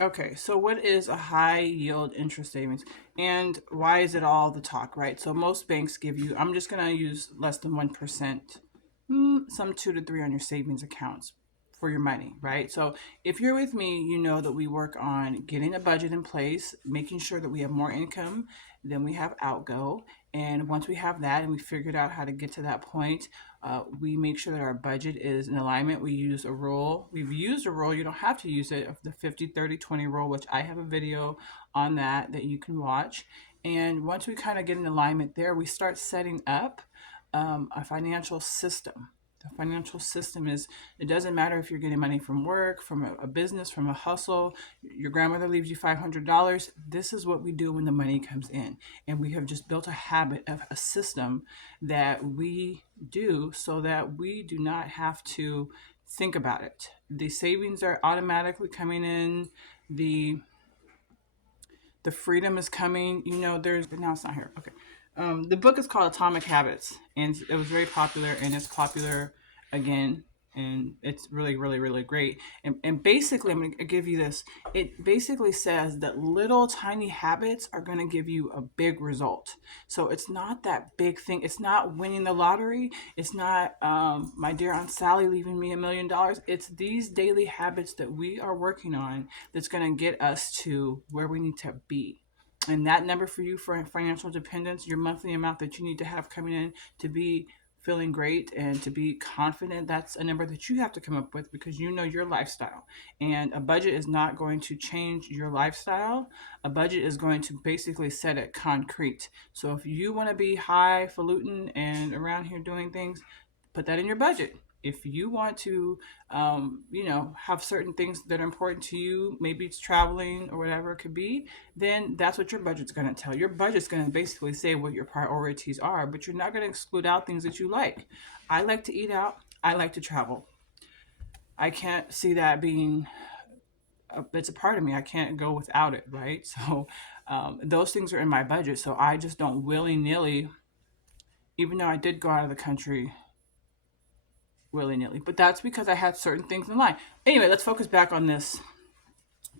Okay, so what is a high yield interest savings and why is it all the talk, right? So most banks give you, I'm just going to use less than 1%, some 2 to 3 on your savings accounts for your money, right? So if you're with me, you know that we work on getting a budget in place, making sure that we have more income than we have outgo. And once we have that and we figured out how to get to that point, we make sure that our budget is in alignment. We use a rule. We've used a rule. You don't have to use it, of the 50-30-20 rule, which I have a video on that you can watch. And once we kind of get in alignment there, we start setting up a financial system. The financial system is, it doesn't matter if you're getting money from work, from a business, from a hustle, your grandmother leaves you $500. This is what we do when the money comes in. And we have just built a habit of a system that we do so that we do not have to think about it. The savings are automatically coming in. The freedom is coming. There's, but now it's not here. Okay. The book is called Atomic Habits, and it was very popular, and it's popular again, and it's really, really, really great. And basically, I'm going to give you this. It basically says that little tiny habits are going to give you a big result. So it's not that big thing. It's not winning the lottery. It's not my dear Aunt Sally leaving me $1 million. It's these daily habits that we are working on that's going to get us to where we need to be. And that number for you for financial dependence, your monthly amount that you need to have coming in to be feeling great and to be confident, that's a number that you have to come up with because you know your lifestyle. And a budget is not going to change your lifestyle. A budget is going to basically set it concrete. So if you want to be highfalutin and around here doing things, put that in your budget. If you want to, have certain things that are important to you, maybe it's traveling or whatever it could be, then that's what your budget's going to tell. Your budget's going to basically say what your priorities are, but you're not going to exclude out things that you like. I like to eat out. I like to travel. I can't see that being, it's a part of me. I can't go without it, right? So those things are in my budget. So I just don't willy nilly, even though I did go out of the country willy nilly. But that's because I had certain things in line. Anyway, let's focus back on this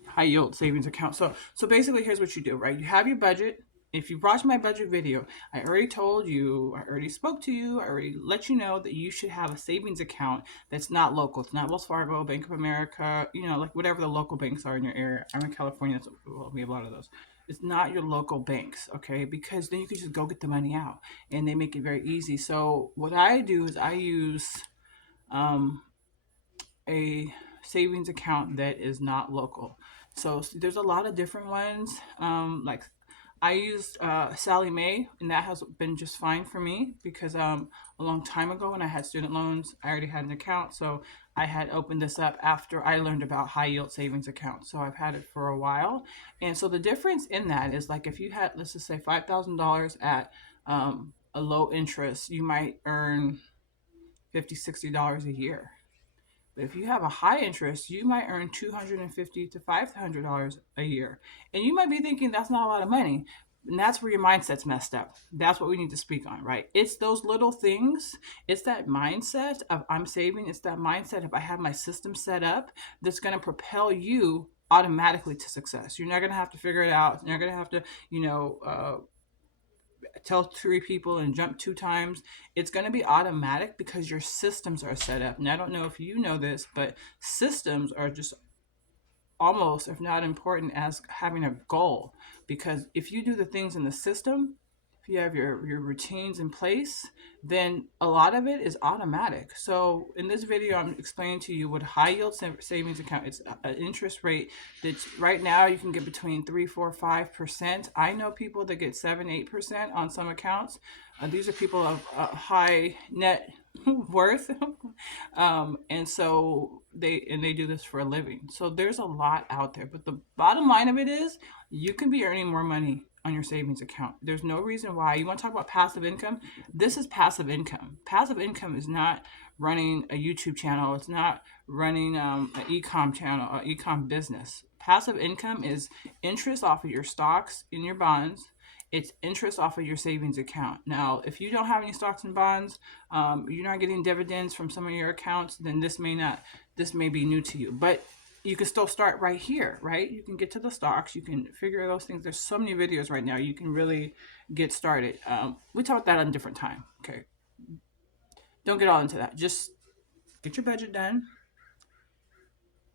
high yield savings account. So basically, here's what you do, right? You have your budget. If you watched my budget video, I already told you, I already spoke to you, I already let you know that you should have a savings account that's not local. It's not Wells Fargo, Bank of America, like whatever the local banks are in your area. I'm in California, so we have a lot of those. It's not your local banks, okay? Because then you can just go get the money out and they make it very easy. So what I do is I use um, a savings account that is not local. So there's a lot of different ones. Like I used Sally Mae, and that has been just fine for me because a long time ago when I had student loans, I already had an account. So I had opened this up after I learned about high yield savings accounts. So I've had it for a while. And so the difference in that is like if you had, let's just say $5,000 at a low interest, you might earn $50, $60 a year. But if you have a high interest, you might earn $250 to $500 a year. And you might be thinking that's not a lot of money. And that's where your mindset's messed up. That's what we need to speak on, right? It's those little things. It's that mindset of I'm saving. It's that mindset of I have my system set up that's going to propel you automatically to success. You're not going to have to figure it out. You're not going to have to, tell 3 people and jump 2 times. It's going to be automatic because your systems are set up. And I don't know if you know this, but systems are just almost, if not important, as having a goal. Because if you do the things in the system, if you have your routines in place, then a lot of it is automatic. So in this video, I'm explaining to you what high yield savings account. It's an interest rate that's right now you can get between 3, 4, 5%. I know people that get 7, 8% on some accounts. These are people of high net worth, and so they do this for a living. So there's a lot out there, but the bottom line of it is you can be earning more money on your savings account. There's no reason why. You want to talk about passive income? This is passive income. Passive income is not running a YouTube channel. It's not running an e-com channel, an e-com business. Passive income is interest off of your stocks in your bonds. It's interest off of your savings account. Now, if you don't have any stocks and bonds, you're not getting dividends from some of your accounts, then this may be new to you. But you can still start right here, right? You can get to the stocks, you can figure those things. There's so many videos right now. You can really get started. We talk about that on a different time. Okay. Don't get all into that. Just get your budget done.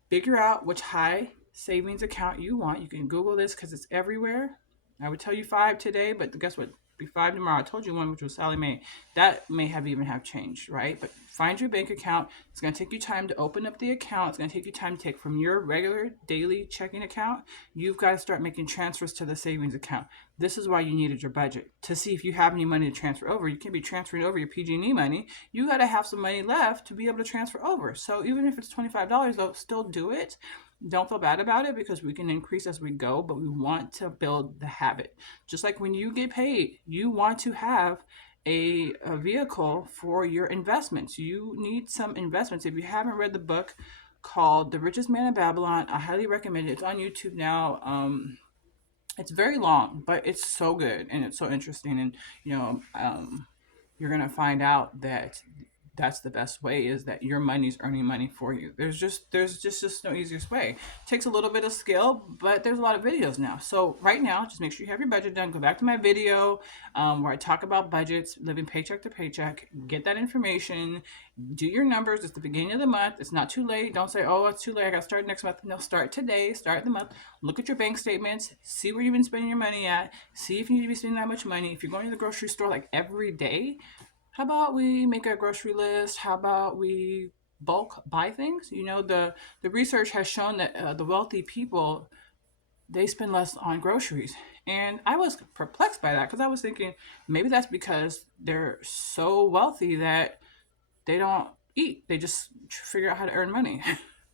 Figure out which high savings account you want. You can Google this because it's everywhere. I would tell you five today, but guess what? Be five tomorrow. I told you one, which was Sally Mae. That may have even have changed, right? But find your bank account. It's going to take you time to open up the account. It's going to take you time to take from your regular daily checking account. You've got to start making transfers to the savings account. This is why you needed your budget to see if you have any money to transfer over. You can't be transferring over your PG&E money. You got to have some money left to be able to transfer over. So even if it's $25, though, still do it. Don't feel bad about it because we can increase as we go, but we want to build the habit. Just like when you get paid, you want to have a vehicle for your investments. You need some investments. If you haven't read the book called The Richest Man in Babylon, I highly recommend it. It's on YouTube now. It's very long, but it's so good and it's so interesting. And you're gonna find out that that's the best way, is that your money's earning money for you. There's just no easiest way. It takes a little bit of skill, but there's a lot of videos now. So right now, just make sure you have your budget done. Go back to my video where I talk about budgets, living paycheck to paycheck. Get that information. Do your numbers. It's the beginning of the month. It's not too late. Don't say, oh, it's too late, I got to start next month. No, start today. Start the month. Look at your bank statements. See where you've been spending your money at. See if you need to be spending that much money. If you're going to the grocery store like every day, how about we make a grocery list? How about we bulk buy things? The research has shown that the wealthy people, they spend less on groceries. And I was perplexed by that because I was thinking maybe that's because they're so wealthy that they don't eat. They just figure out how to earn money,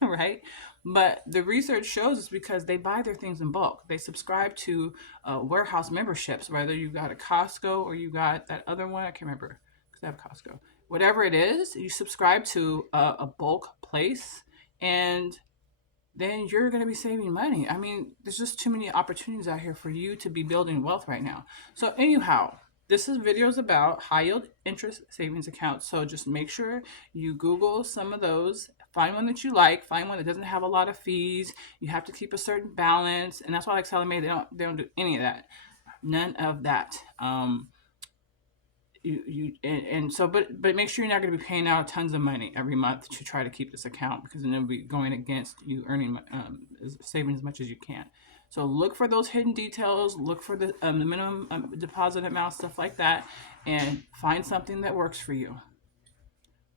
right? But the research shows it's because they buy their things in bulk. They subscribe to warehouse memberships, whether you got a Costco or you got that other one. I can't remember because I have Costco. Whatever it is, you subscribe to a bulk place, and then you're going to be saving money. I mean, there's just too many opportunities out here for you to be building wealth right now. So, anyhow, this is videos about high yield interest savings accounts. So just make sure you Google some of those. Find one that you like. Find one that doesn't have a lot of fees. You have to keep a certain balance, and that's why, like Sally Mae, they don't do any of that. None of that. And so but make sure you're not going to be paying out tons of money every month to try to keep this account, because then it'll be going against you earning saving as much as you can. So look for those hidden details, look for the minimum deposit amount, stuff like that, and find something that works for you.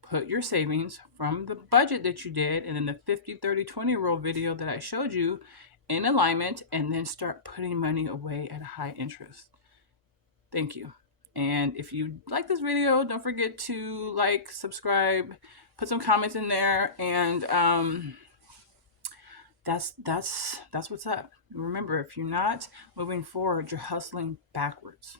Put your savings from the budget that you did and in the 50-30-20 rule video that I showed you in alignment, and then start putting money away at a high interest. Thank you. And if you like this video, don't forget to like, subscribe, put some comments in there, and that's what's up. Remember, if you're not moving forward, you're hustling backwards.